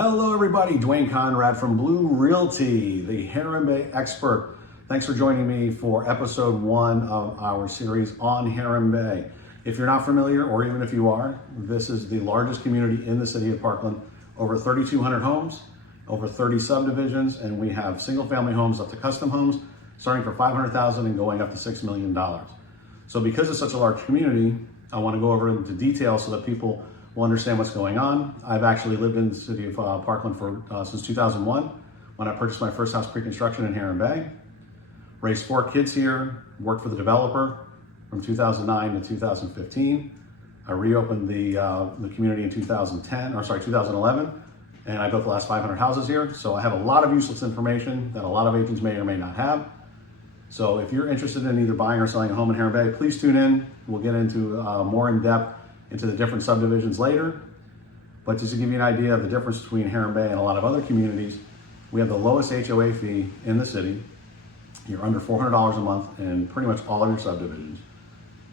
Hello everybody, Dwayne Conrad from Blue Realty, the Heron Bay expert. Thanks for joining me for episode 1 of our series on Heron Bay. If you're not familiar, or even if you are, this is the largest community in the city of Parkland. Over 3,200 homes, over 30 subdivisions, and we have single family homes up to custom homes, starting for $500,000 and going up to $6 million. So because it's such a large community, I want to go over into detail so that people will understand what's going on. I've actually lived in the city of Parkland since 2001, when I purchased my first house pre-construction in Heron Bay. Raised 4 kids here, worked for the developer from 2009 to 2015. I reopened the community in 2011, and I built the last 500 houses here. So I have a lot of useless information that a lot of agents may or may not have. So if you're interested in either buying or selling a home in Heron Bay, please tune in. We'll get into more in depth into the different subdivisions later. But just to give you an idea of the difference between Heron Bay and a lot of other communities, we have the lowest HOA fee in the city. You're under $400 a month in pretty much all of your subdivisions.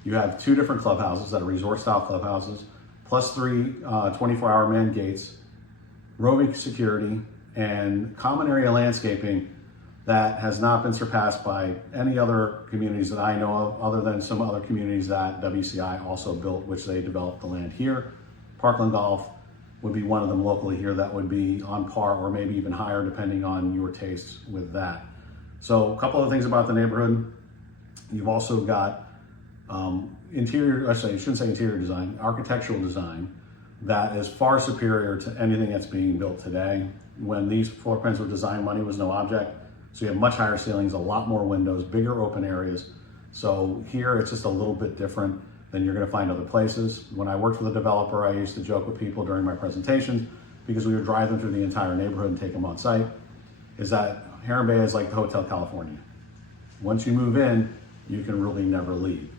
You have 2 different clubhouses that are resort style clubhouses, plus 3 24-hour man gates, roving security, and common area landscaping that has not been surpassed by any other communities that I know of, other than some other communities that WCI also built, which they developed the land here. Parkland Golf would be one of them locally here that would be on par or maybe even higher depending on your tastes with that. So a couple of things about the neighborhood. You've also got interior, actually I shouldn't say interior design, architectural design that is far superior to anything that's being built today. When these floor plans were designed, money was no object. So you have much higher ceilings, a lot more windows, bigger open areas. So here it's just a little bit different than you're gonna find other places. When I worked for the developer, I used to joke with people during my presentations, because we would drive them through the entire neighborhood and take them on site, is that Heron Bay is like the Hotel California. Once you move in, you can really never leave,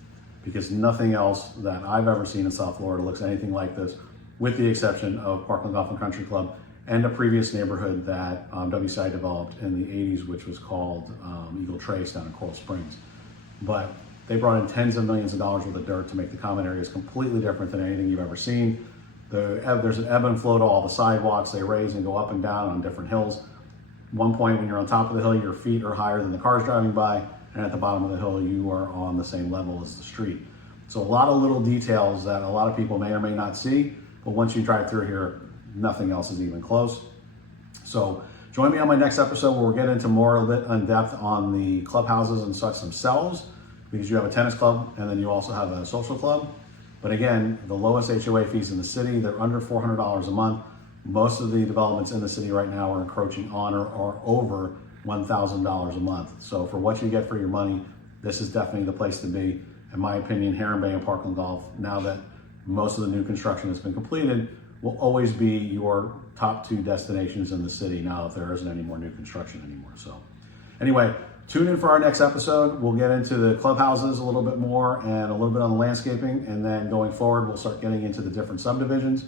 because nothing else that I've ever seen in South Florida looks anything like this, with the exception of Parkland Golf and Country Club and a previous neighborhood that WCI developed in the 80s, which was called Eagle Trace down in Coral Springs. But they brought in tens of millions of dollars worth of dirt to make the common areas completely different than anything you've ever seen. There's an ebb and flow to all the sidewalks. They raise and go up and down on different hills. One point when you're on top of the hill, your feet are higher than the cars driving by, and at the bottom of the hill, you are on the same level as the street. So a lot of little details that a lot of people may or may not see, but once you drive through here, nothing else is even close. So join me on my next episode where we'll get into more of it in depth on the clubhouses and such themselves, because you have a tennis club and then you also have a social club. But again, the lowest HOA fees in the city, they're under $400 a month. Most of the developments in the city right now are encroaching on or over $1,000 a month. So for what you get for your money, this is definitely the place to be. In my opinion, Heron Bay and Parkland Golf, now that most of the new construction has been completed, will always be your top 2 destinations in the city now that there isn't any more new construction anymore. So anyway, tune in for our next episode. We'll get into the clubhouses a little bit more and a little bit on the landscaping. And then going forward, we'll start getting into the different subdivisions.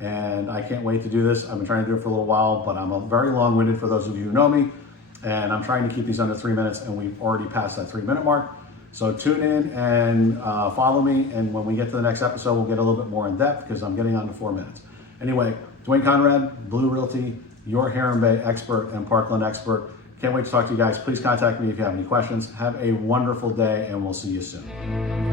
And I can't wait to do this. I've been trying to do it for a little while, but I'm very long-winded for those of you who know me. And I'm trying to keep these under 3 minutes, and we've already passed that 3-minute mark. So tune in and follow me. And when we get to the next episode, we'll get a little bit more in depth, because I'm getting on to 4 minutes. Anyway, Dwayne Conrad, Blue Realty, your Heron Bay expert and Parkland expert. Can't wait to talk to you guys. Please contact me if you have any questions. Have a wonderful day, and we'll see you soon.